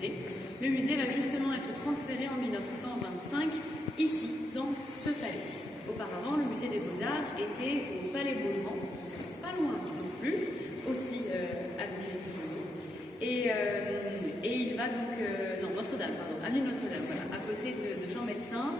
musée. Le musée va justement être transféré en 1925 ici, dans ce palais. Auparavant, le musée des Beaux-Arts était au Palais Baudrand, pas loin non plus, aussi à et il va donc, non, Notre-Dame, pardon, avenue Notre-Dame, voilà, à côté de Jean Médecin,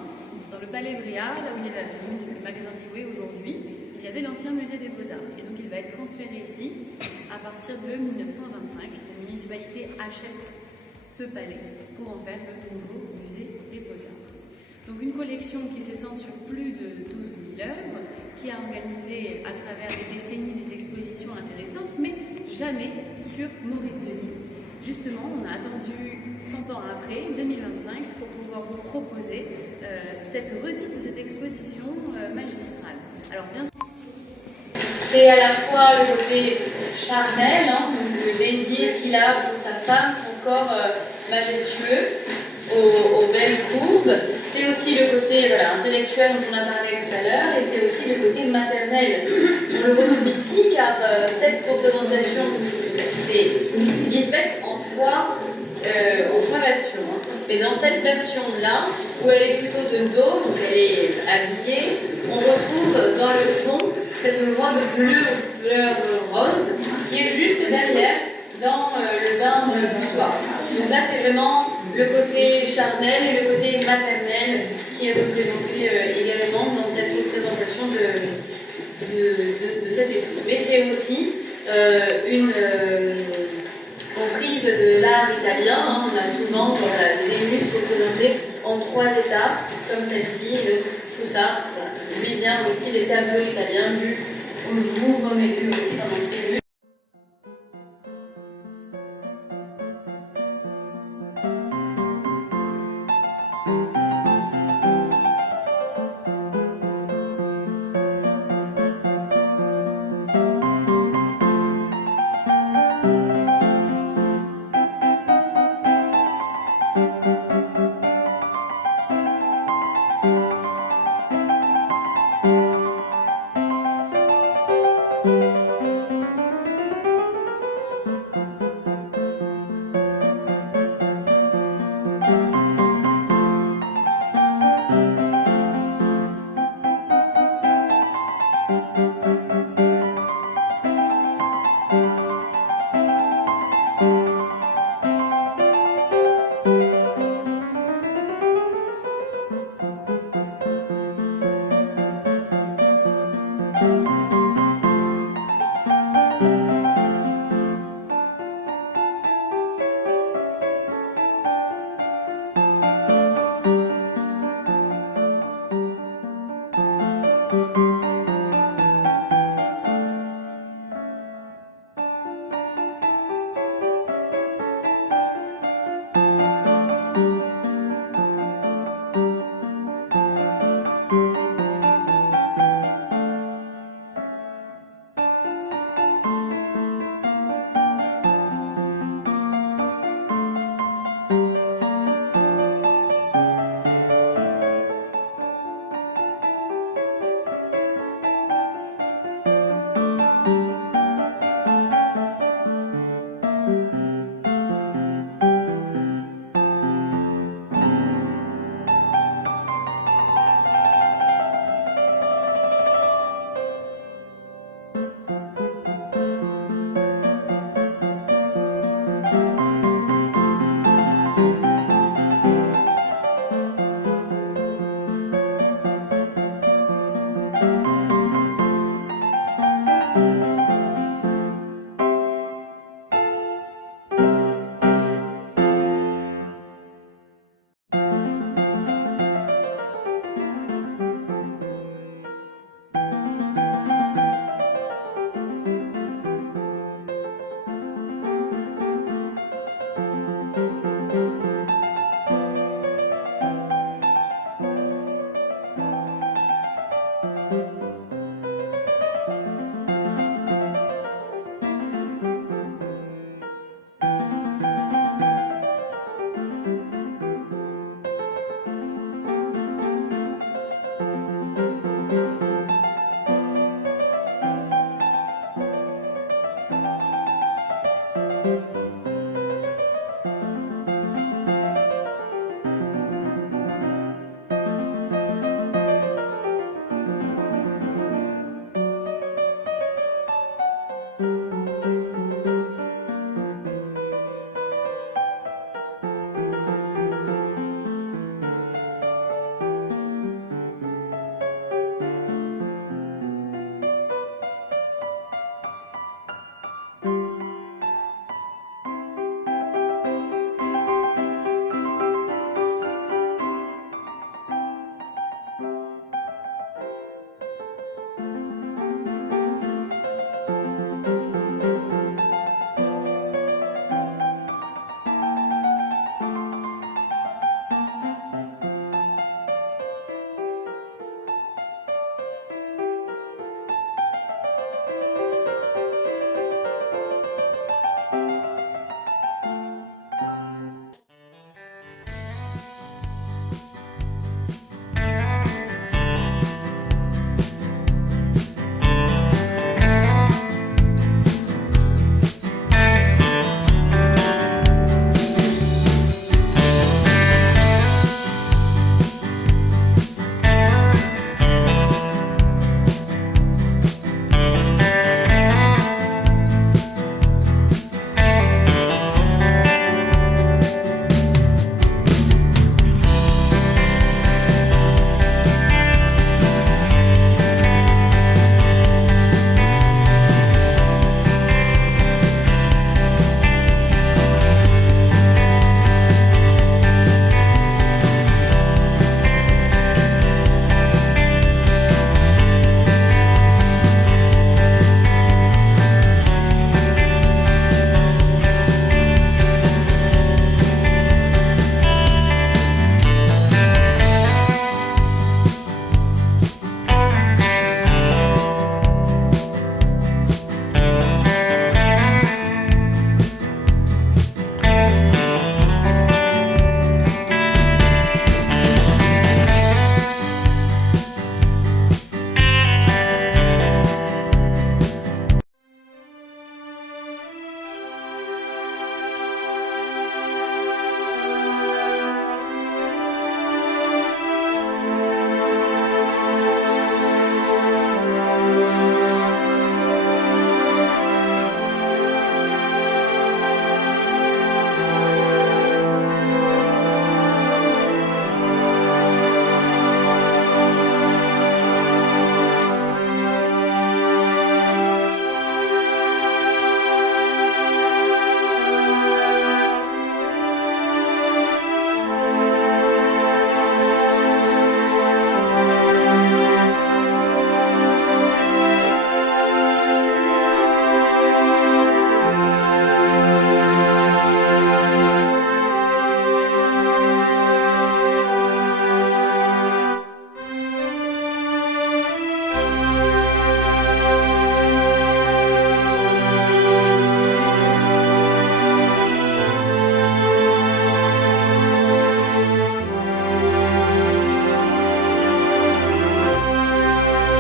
dans le Palais Briard, là où il y a le magasin de jouets aujourd'hui, il y avait l'ancien musée des Beaux-Arts. Et donc il va être transféré ici à partir de 1925. La municipalité achète ce palais pour en faire le nouveau musée des Beaux-Arts. Donc une collection qui s'étend sur plus de 12 000 œuvres, qui a organisé à travers les décennies des expositions intéressantes, mais jamais sur Maurice Denis. Justement, on a attendu 100 ans après, 2025, pour pouvoir vous proposer cette redite de cette exposition magistrale. Alors bien sûr, c'est à la fois le côté charnel, le désir qu'il a pour sa femme, son corps majestueux, aux belles courbes. C'est aussi le côté intellectuel dont on a parlé tout à l'heure, et c'est aussi le côté maternel. On le retrouve ici car cette représentation, c'est Lisbeth en trois versions. Mais dans cette version-là, où elle est plutôt de dos, donc elle est habillée, on retrouve dans le fond cette robe bleue aux fleurs roses qui est juste derrière dans le bain du soir. Donc là, c'est vraiment le côté charnel et le côté maternel qui est représenté également dans cette représentation de cette époque. Mais c'est aussi une prise de l'art italien. On a souvent des Vénus représentées en 3 étapes, comme celle-ci. Tout ça, lui vient aussi des tableaux italiens vus au Louvre, mais vus aussi pendant ces vues.